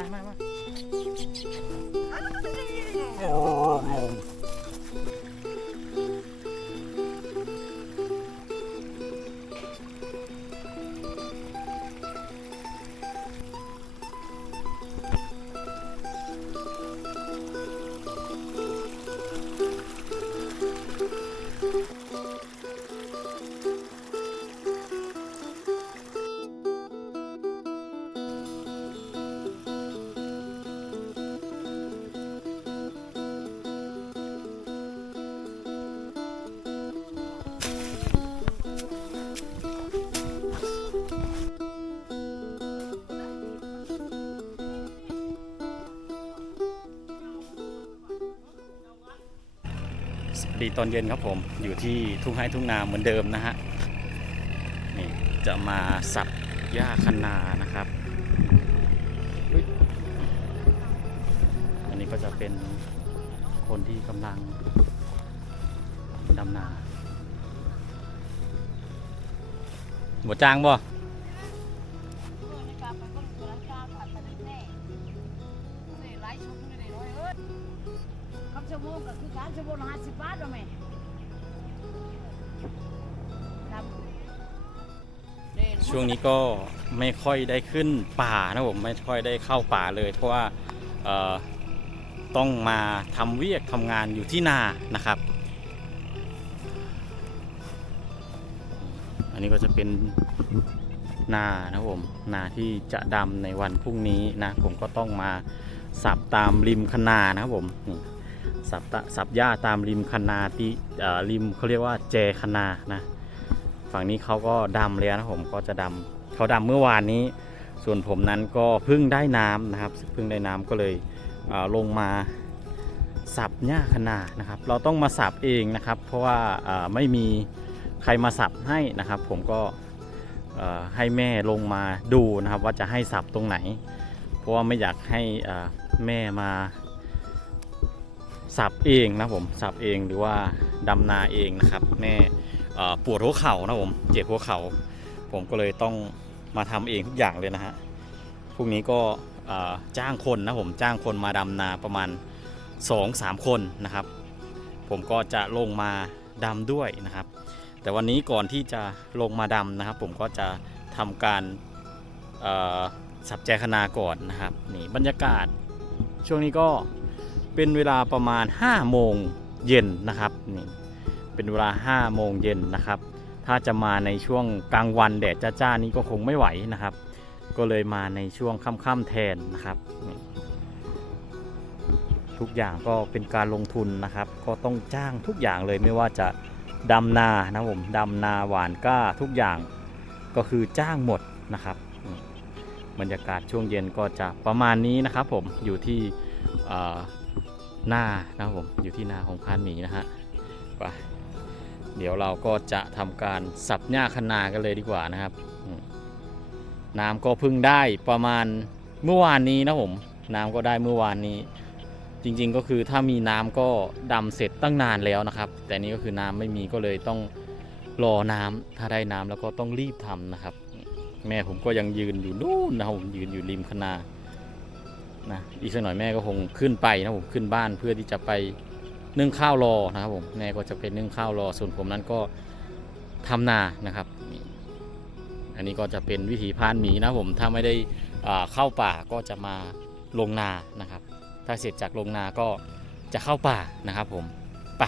มามามา สวัสดีตอนเย็นครับผมอยู่ที่ทุ่งไร่ทุ่งนาเหมือนเดิมนะฮะนี่จะมาสับหญ้าคันนานะครับ อันนี้ก็จะเป็นคนที่กำลังดำนาหมดจางบ่ ชั่วโมงก็คือการชั่วโมงห้าสิบบาทว่าไหมครับเด่นช่วงนี้ก็ไม่ค่อยได้ขึ้นป่านะผมไม่ค่อยได้เข้าป่าเลย เพราะว่าต้องมาทำเวียกทำงานอยู่ที่นานะครับ อันนี้ก็จะเป็นนานะผมนาที่จะดำในวันพรุ่งนี้นะผมก็ต้องมาสับตามริมคนานะครับผมนี่ สับสับหญ้าตามริมคะนาที่ริมเขาเรียกว่าแจคนานะฝั่งนี้เขาก็ดำเลยนะผมก็จะดำเขาดำเมื่อวานนี้ ส่วนผมนั้นก็เพิ่งได้น้ำนะครับเพิ่งได้น้ำก็เลยเลงมาสับหญ้าคนานะครับ เราต้องมาสับเองนะครับ เพราะว่าไม่มีใครมาสับให้นะครับ ผมก็ให้แม่ลงมาดูนะครับ ว่าจะให้สับตรงไหน เพราะว่าไม่อยากให้แม่มา สับเองนะผมสับเองหรือว่าดำนาเองนะครับแม่ปวดหัวเข่านะผมเจ็บหัวเข่าผมก็เลยต้องมาทำเองทุกอย่างเลยนะฮะพรุ่งนี้ก็จ้างคนนะผมจ้างคนมาดำนาประมาณ 2-3 คนนะครับ ผมก็จะลงมาดำด้วยนะครับ แต่วันนี้ก่อนที่จะลงมาดำนะครับ ผมก็จะทำการสับแจคนาก่อนนะครับนี่บรรยากาศช่วงนี้ก็ เป็นเวลาประมาณ 5 โมงเย็นนะครับนี่เป็นเวลา 5 โมงเย็นนะครับ ถ้าจะมาในช่วงกลางวันแดดจ้าๆนี้ก็คงไม่ไหวนะครับ ก็เลยมาในช่วงค่ำๆแทนนะครับทุกอย่างก็เป็นการลงทุนนะครับ ก็ต้องจ้างทุกอย่างเลยไม่ว่าจะดำนานะผมดำนาหวานก้าทุกอย่างก็คือจ้างหมดนะครับ บรรยากาศช่วงเย็นก็จะประมาณนี้นะครับผมอยู่ที่อ่อ หน้านะครับผมอยู่ที่นาของพานหมีนะฮะไปเดี๋ยวเราก็จะทำการสับหญ้าคะนากันเลยดีกว่านะครับน้ำก็พิ่งได้ประมาณเมื่อวานนี้นะผมน้ำก็ได้เมื่อวานนี้ จริงๆก็คือถ้ามีน้ำก็ดำเสร็จตั้งนานแล้วนะครับ แต่นี่ก็คือน้ำไม่มีก็เลยต้องรอน้ำถ้าได้น้ำแล้วก็ต้องรีบทำนะครับ แม่ผมก็ยังยืนอยู่นู่นนะครับผมยืนอยู่ริมคนา นะอีกสักหน่อยแม่ก็คงขึ้นไปนะผมขึ้นบ้านเพื่อที่จะไปนึ่งข้าวรอนะครับผมแม่ก็จะเป็นนึ่งข้าวรอส่วนผมนั้นก็ทำนานะครับ อันนี้ก็จะเป็นวิถีพานหมีนะผมถ้าไม่ได้เข้าป่าก็จะมาลงนานะครับ ถ้าเสร็จจากลงนาก็จะเข้าป่านะครับผมไป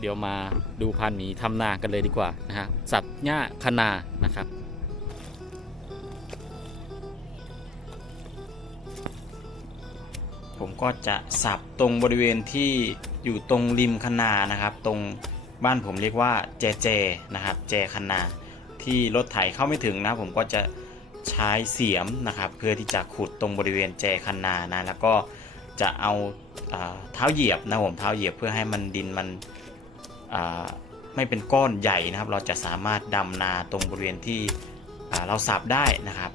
เดี๋ยวมาดูพานหมีทำนากันเลยดีกว่านะฮะสับหญ้าคนานะครับ ผมก็จะสับตรงบริเวณที่อยู่ตรงริมคนานะครับ ตรงบ้านผมเรียกว่าแจแจนะครับแจคนาที่รถไถเข้าไม่ถึงนะผมก็จะใช้เสียมนะครับ เพื่อที่จะขุดตรงบริเวณแจคนานะแล้วก็จะเอาเท้าเหยียบนะผมเท้าเหยียบเพื่อให้มันดินมันไม่เป็นก้อนใหญ่นะครับ เราจะสามารถดำนาตรงบริเวณที่เราสับได้นะครับ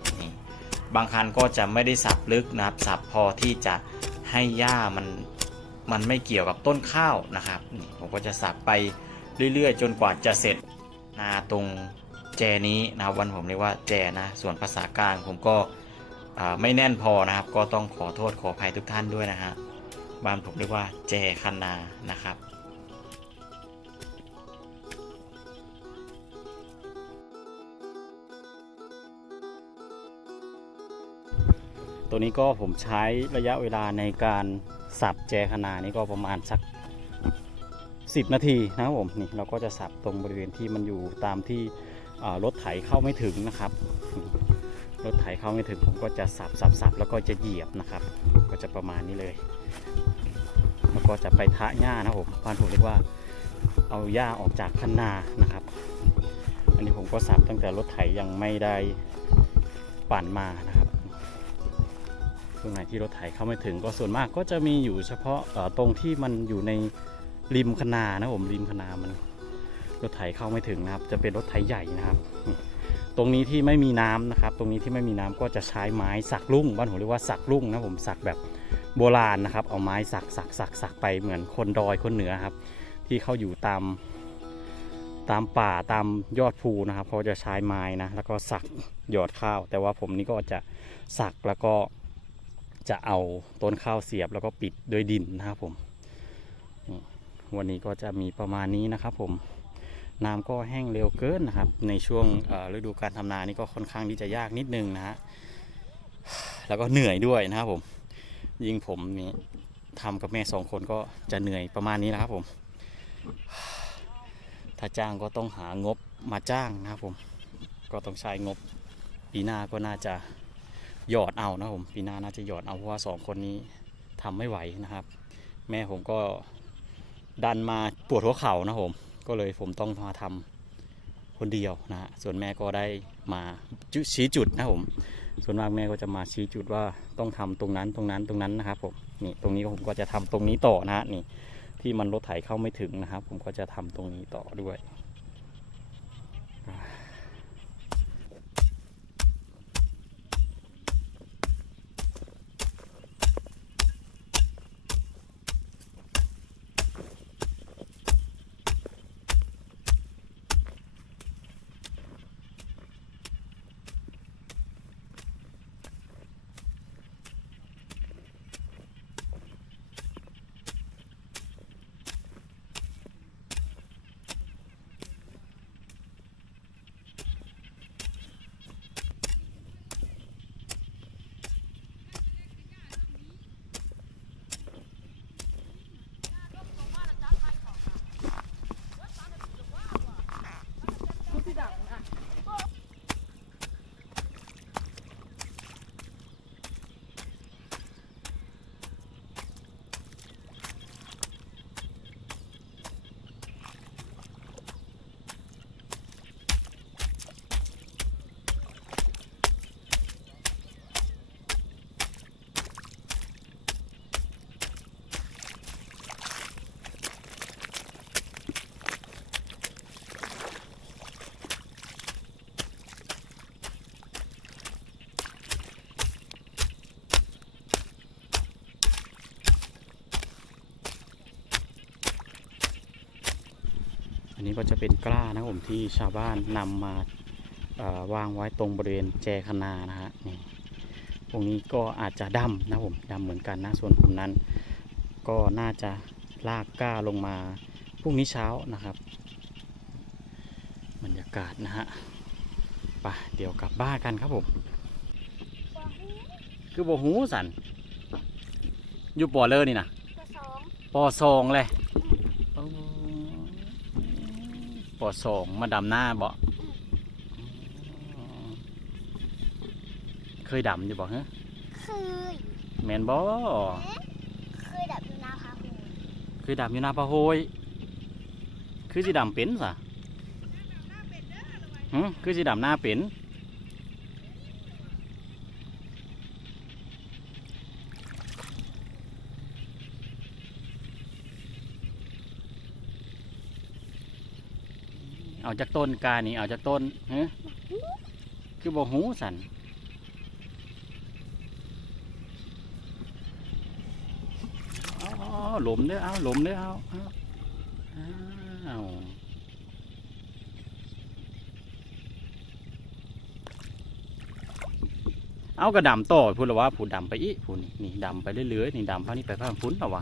บางคันก็จะไม่ได้สับลึกนะครับ สับพอที่จะ ให้หญ้ามันมันไม่เกี่ยวกับต้นข้าวนะครับนี่ผมก็จะสับไปเรื่อยๆ จนกว่าจะเสร็จนาตรงแจนี้นะครับวันผมเรียกว่าแจนะส่วนภาษากลางผมก็ไม่แน่นพอนะครับ ก็ต้องขอโทษขออภัยทุกท่านด้วยนะฮะบ้านผมเรียกว่าแจคันนานะครับ ตัวนี้ก็ผมใช้ระยะเวลาในการสับแจคนานี่ก็ประมาณสัก 10 นาทีนะครับผมนี่เราก็จะสับตรงบริเวณที่มันอยู่ตามที่รถไถเข้าไม่ถึงนะครับ รถไถเข้าไม่ถึงผมก็จะสับสับสับแล้วก็จะเหยียบนะครับ ก็จะประมาณนี้เลย แล้วก็จะไปทะหญ้านะผมบ้านผมเรียกว่าเอาหญ้าออกจากคันนานะครับ อันนี้ผมก็สับตั้งแต่รถไถยังไม่ได้ปั่นมานะครับ ตรงไหนที่รถไถเข้าไม่ถึงก็ส่วนมากก็จะมีอยู่เฉพาะตรงที่มันอยู่ในริมคนานะผมริมคนามันรถไถเข้าไม่ถึงนะครับ จะเป็นรถไถใหญ่นะครับ ตรงนี้ที่ไม่มีน้ำนะครับ ตรงนี้ที่ไม่มีน้ำก็จะใช้ไม้สักลุ่งบ้านผมเรียกว่าสักลุ่งนะผมสักแบบโบราณนะครับ เอาไม้สักสักสักสักไปเหมือนคนดอยคนเหนือครับ ที่เขาอยู่ตามตามป่าตามยอดภูนะครับเขาจะใช้ไม้นะแล้วก็สักหยอดข้าว แต่ว่าผมนี่ก็จะสักแล้วก็ จะเอาต้นข้าวเสียบแล้วก็ปิดด้วยดินนะครับผมวันนี้ก็จะมีประมาณนี้นะครับผมน้ำก็แห้งเร็วเกินนะครับ ในช่วงฤดูการทำนานี่ก็ค่อนข้างที่จะยากนิดนึงนะฮะแล้วก็เหนื่อยด้วยนะครับผม ยิ่งผมนี่ทำกับแม่สองคนก็จะเหนื่อยประมาณนี้นะครับผม ถ้าจ้างก็ต้องหางบมาจ้างนะครับผม ก็ต้องใช้งบปีหน้าก็น่าจะ หยอดเอานะครับผมปีหน้าน่าจะหยอดเอาเพราะว่าสองคนนี้ทำไม่ไหวนะครับ แม่ผมก็ดันมาปวดหัวเข่านะครับผมก็เลยผมต้องมาทำคนเดียวนะฮะส่วนแม่ก็ได้มาชี้จุดนะครับผมส่วนมากแม่ก็จะมาชี้จุดว่าต้องทำตรงนั้นตรงนั้นตรงนั้นนะครับผมนี่ตรงนี้ผมก็จะทำตรงนี้ต่อนะฮะนี่ที่มันรถไถเข้าไม่ถึงนะครับ ผมก็จะทำตรงนี้ต่อด้วย นนี้ก็จะเป็นกล้านะครับผมที่ชาวบ้านนำมาเอ่อวางไว้ตรงบริเวณแจคนานะฮะนี่พวกนี้ก็อาจจะดำนะผมดำเหมือนกันนะส่วนผมนั้น ก็น่าจะลากกล้าลงมาพรุ่งนี้เช้านะครับ บรรยากาศนะฮะไปเดี๋ยวกลับบ้านกันครับผม คือโบหูสันอยู่ปอเลอร์นี่นะสองปอสองเลย ปอสองมาดำหน้าบ่เคยดำอยู่บ่ฮะเคยแมนบ่เคยดับอยู่นาพาหูเคยดำอยู่หน้าปะโฮยคือสิดำเป็นสะหึคือสิดำหน้าเป็น เอาจากต้นกานี่เอาจากต้นฮะคือบ่หูสันเอาเอหลมเด้อเอาหลมเด้อเอาเอาเอากระดำต่อพูดล้วว่าผู้ดำไปอีผูนี่นี่ดำไปเรื่อยๆนี่ดำพานี่ไปพาพุ่นแล้ววะ